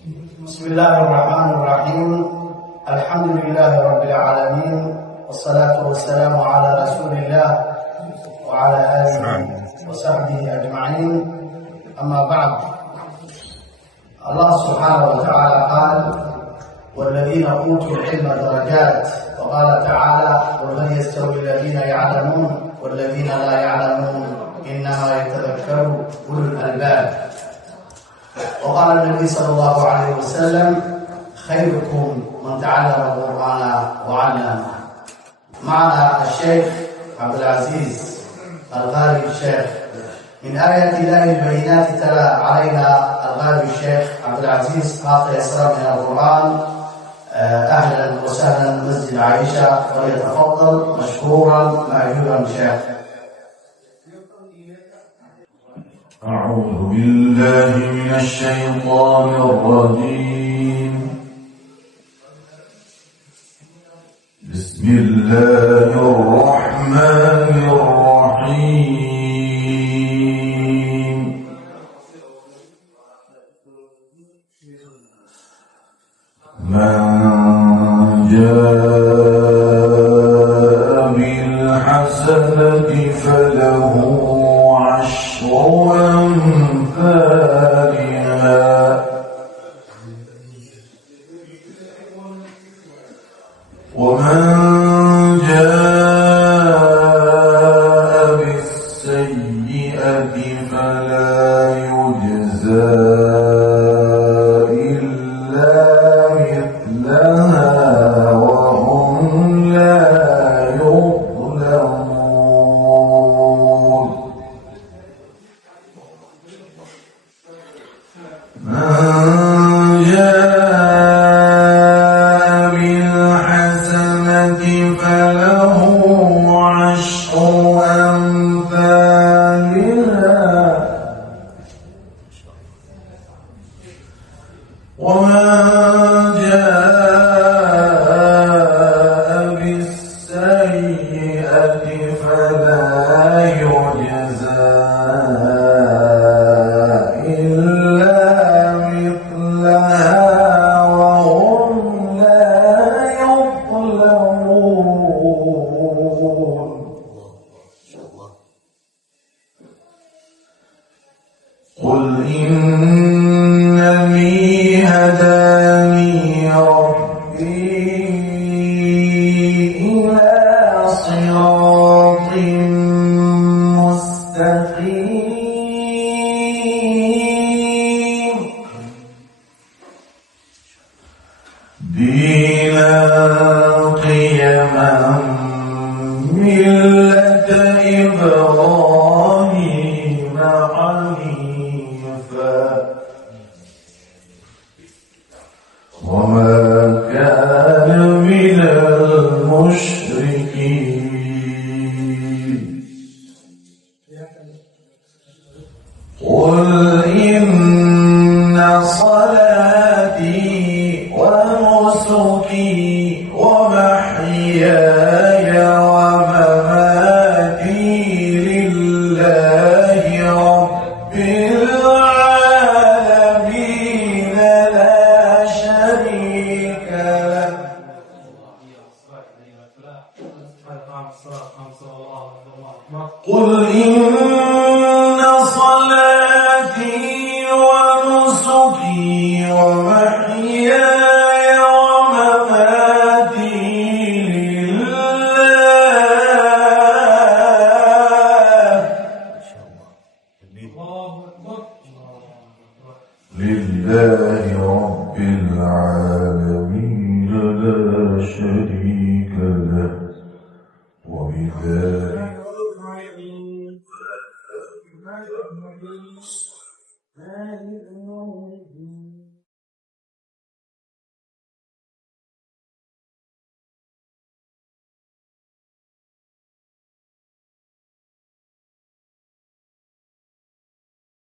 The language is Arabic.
بسم الله الرحمن الرحيم. الحمد لله رب العالمين، والصلاة والسلام على رسول الله وعلى آله وصحبه أجمعين. أما بعد، الله سبحانه وتعالى قال: والذين أوتوا العلم درجات، وقال تعالى: قل هل يستوي الذين يعلمون والذين لا يعلمون إنما يتذكر أولو الألباب. وقال النبي صلى الله عليه وسلم: خيركم من تعلم القرآن وعلمه. معنا الشيخ عبد العزيز الغالي الشيخ. من آيات الله البينات تلا علينا الغالي الشيخ عبد العزيز قاطع يسرى من القرآن. أهلا وسهلا مسجد عائشة، وليتفضل مشكورا مأجورا شيخ. أعوذ بالله من الشيطان الرجيم. بسم الله الرحمن الرحيم. من جاء بالحسنة فله عشر أمثالها، ومن جاء بالسيئة فلا يجزى إلا مثلها وهم لا يظلمون. من جاء بالحسنة فله عشر أمثالها، ومن جاء بالسيئة فلا يجزى إلا مثلها وهم لا يظلمون. قل إنني هداني ربي إلى صراط مستقيم دينا قيما ملة إبراهيم حنيفا وما كان من المشركين. قل إن صلاتي ونسكي ومحياي ومماتي لله رب العالمين لا شريك له. قل إن صلاتي ونسكي ومحياي ومماتي لله رب العالمين لا شريك له، وبذلك